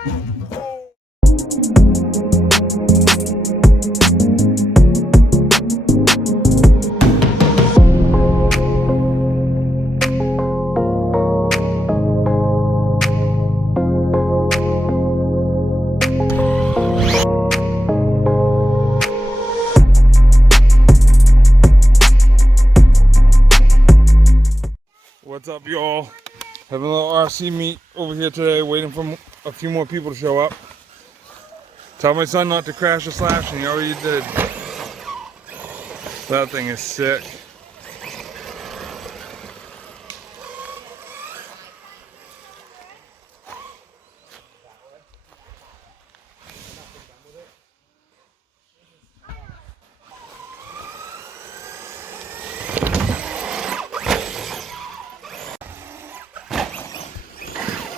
What's up, y'all? Having a little RC meet over here today, waiting for a few more people to show up. Tell my son not to crash or slash, and he already did. That thing is sick.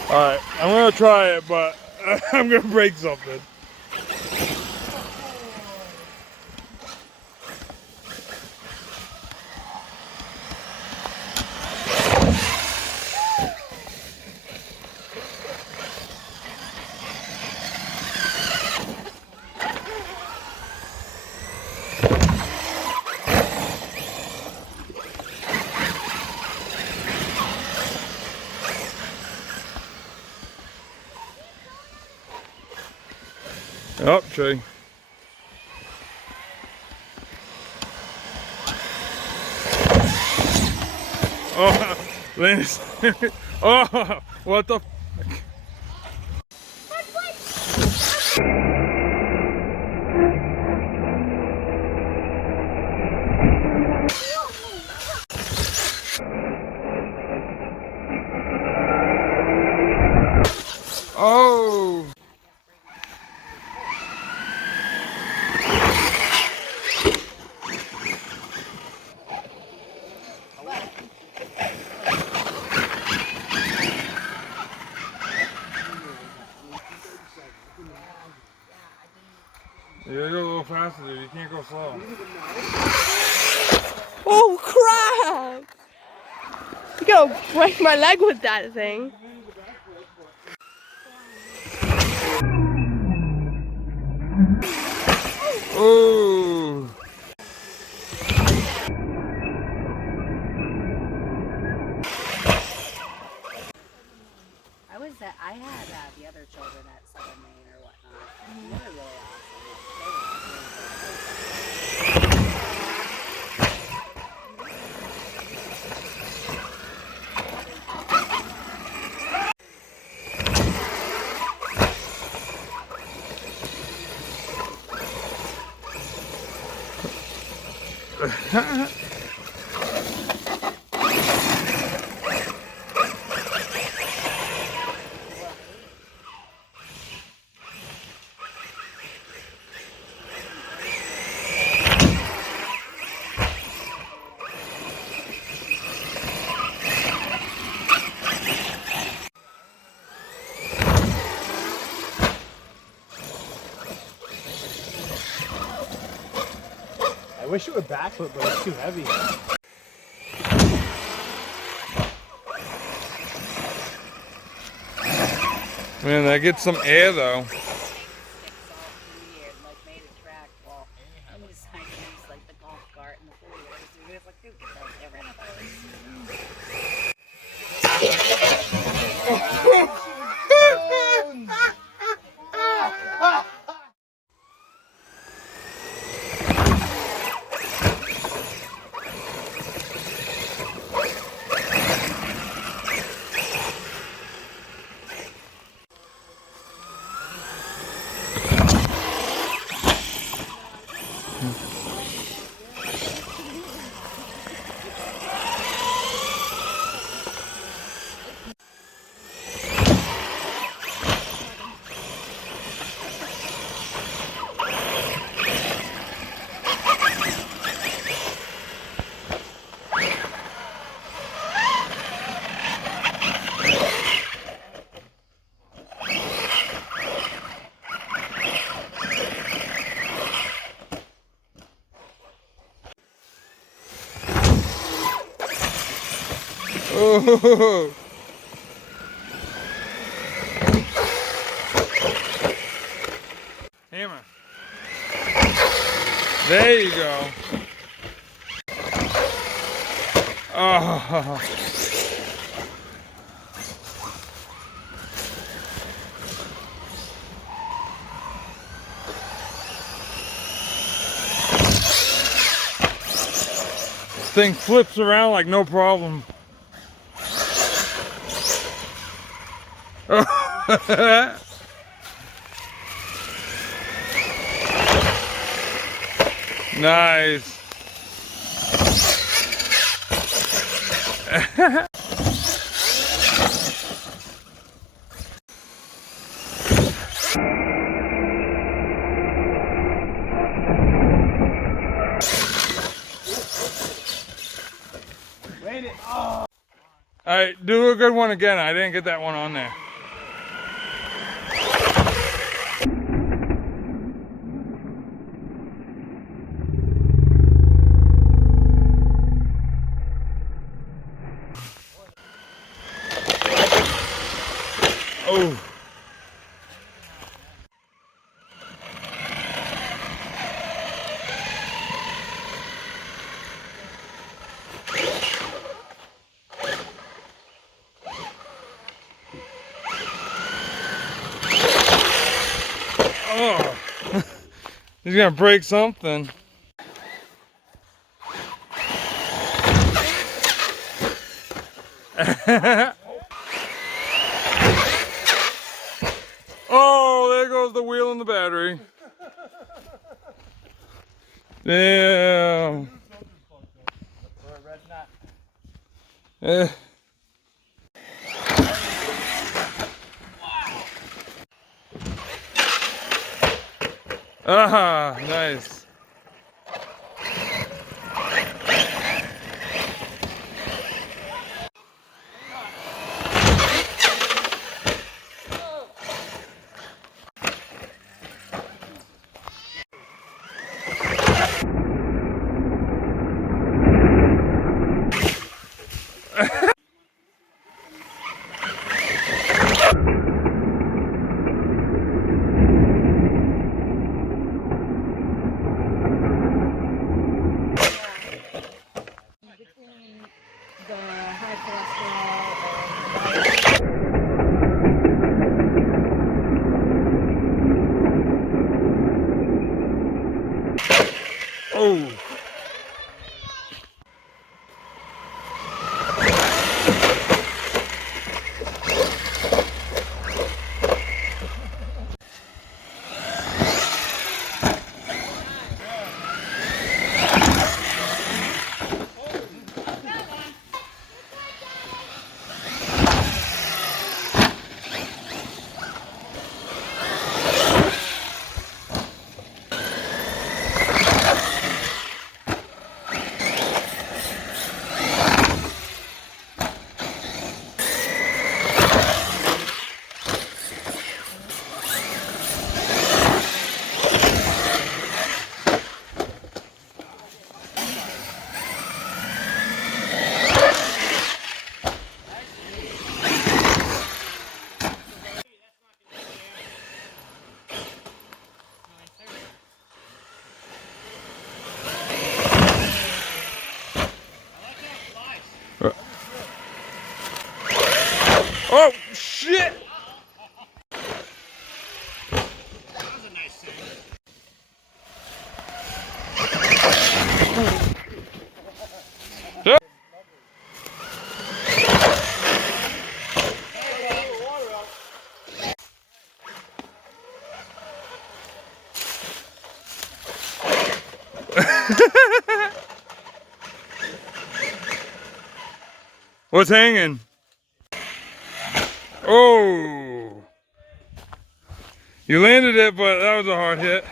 Alright, I'm gonna try it, but I'm gonna break something. Oh, tree. Oh, Linus. Oh, what the? Oh. You gotta go a little faster, dude. You can't go slow. Oh crap! You're gonna break my leg with that thing. Oh. I had the other children at Southern Maine or whatnot. They were really awesome. I wish it would backflip, but it's too heavy. Man, that gets some air though. Oh. There you go. Oh. This thing flips around like no problem. Nice. Wait it. Oh. Alright, do a good one again. I didn't get that one on there. Oh. Oh. He's gonna break something. Oh, there goes the wheel and the battery. Damn. Eh. Ah, nice. The high cholesterol Oh. Oh, shit! What's hanging? Oh! You landed it, but that was a hard hit.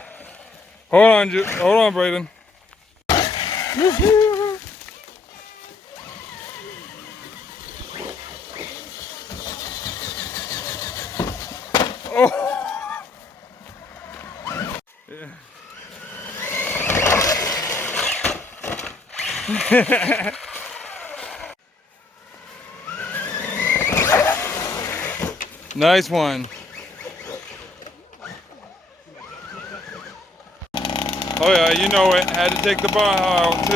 Hold on, hold on, Braden. Oh! Yeah. Nice one. Oh yeah, you know it. Had to take the bar out too.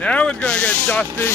Now it's gonna get dusty.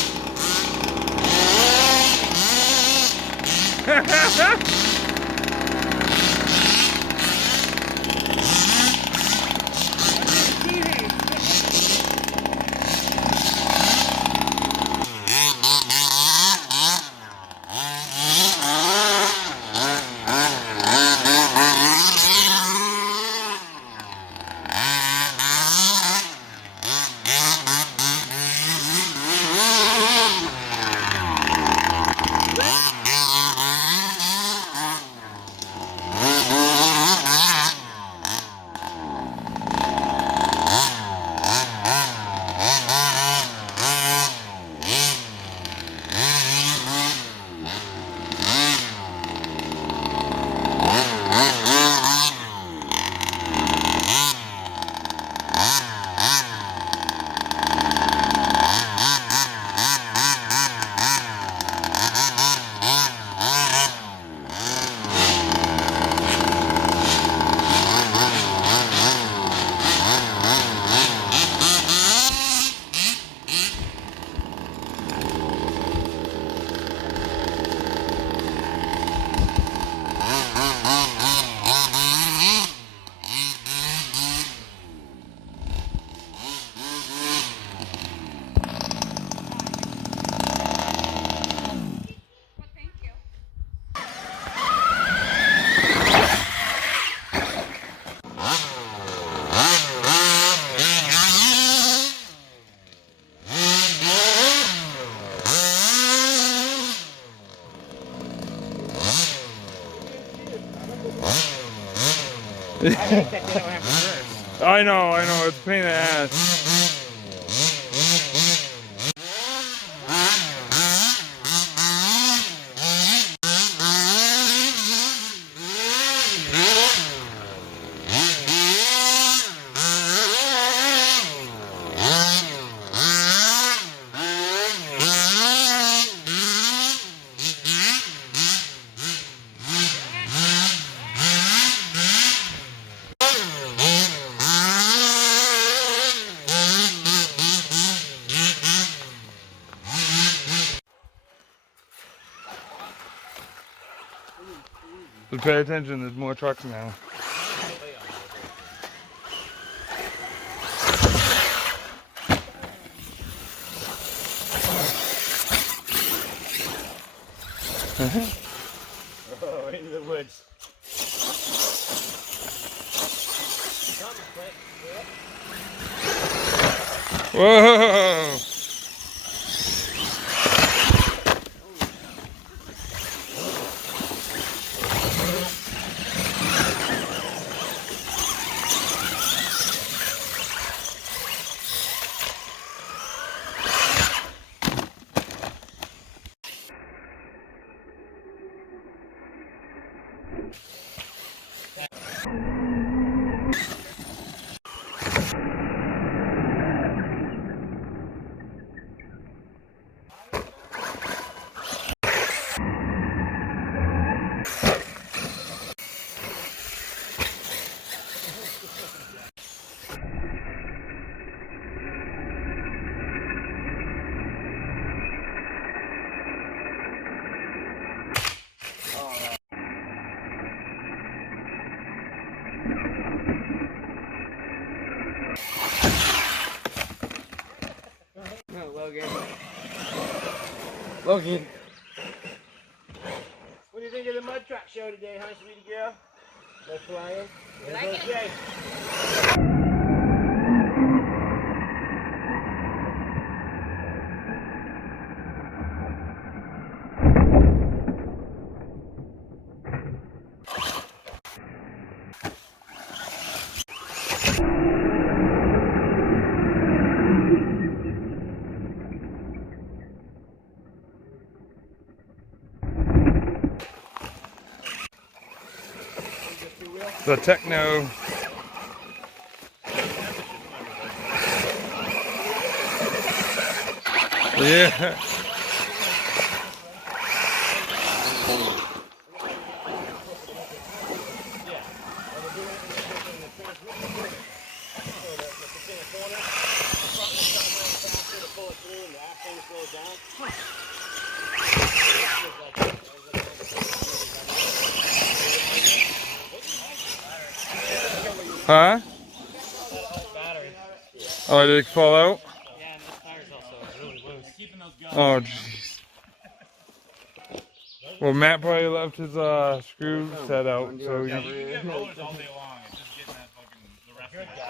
I hate that they don't have reverse. I know, it's a pain in the ass. But pay attention, there's more trucks now. Oh, into the woods. Whoa! No, Logan. Logan. What do you think of the mud truck show today, huh, sweetie girl? They're flying. You like it? Okay. The techno. Yeah. Huh? Oh, did it fall out? Yeah, and this tire's also really loose. Keeping those going. Oh, jeez. Well, Matt probably left his screw set out, so You he... can get rollers all day long. It's just getting that fucking the rest of it.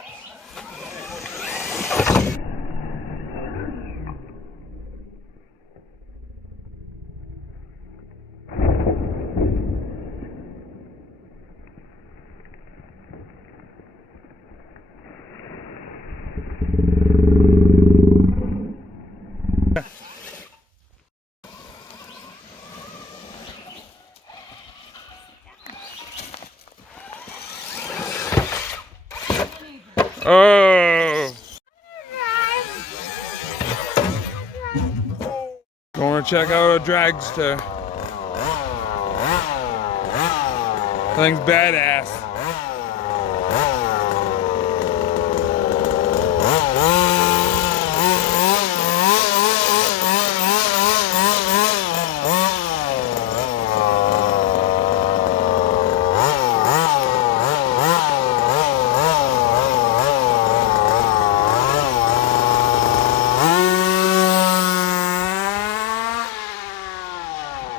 Oh! Going to check out a dragster. Thing's badass.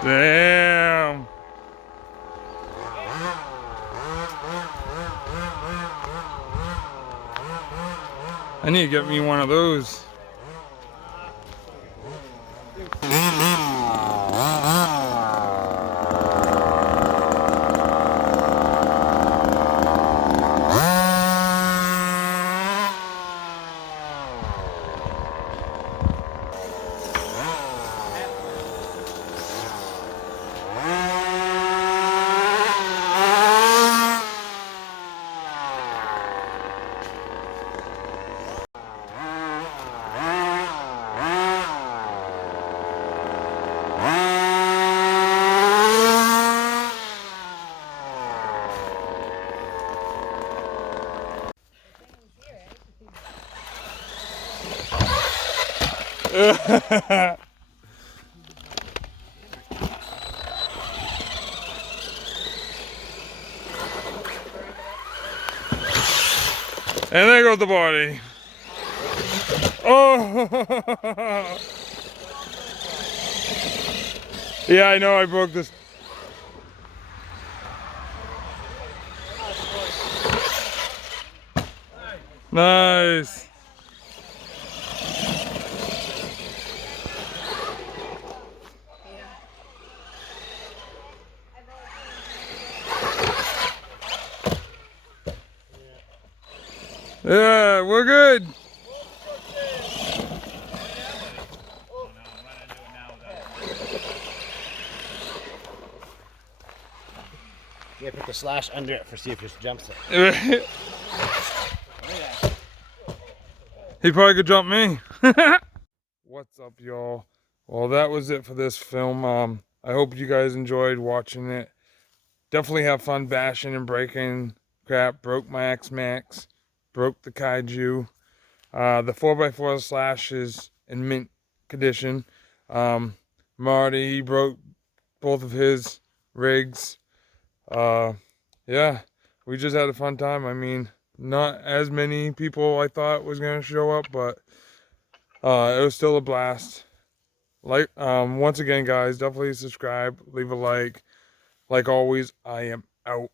Damn. I need to get me one of those. And there goes the body. Oh! Yeah, I know I broke this. Nice. Yeah, we're good. Yeah, put the slash under it for see if it jumps it. He probably could jump me. What's up, y'all? Well, that was it for this film. I hope you guys enjoyed watching it. Definitely have fun bashing and breaking crap. Broke my X-Max. Broke the Kaiju. The 4x4 slash is in mint condition. Marty, he broke both of his rigs. Yeah, we just had a fun time. I mean, not as many people I thought was going to show up, but it was still a blast. Like, once again, guys, definitely subscribe, leave a like. Like always, I am out.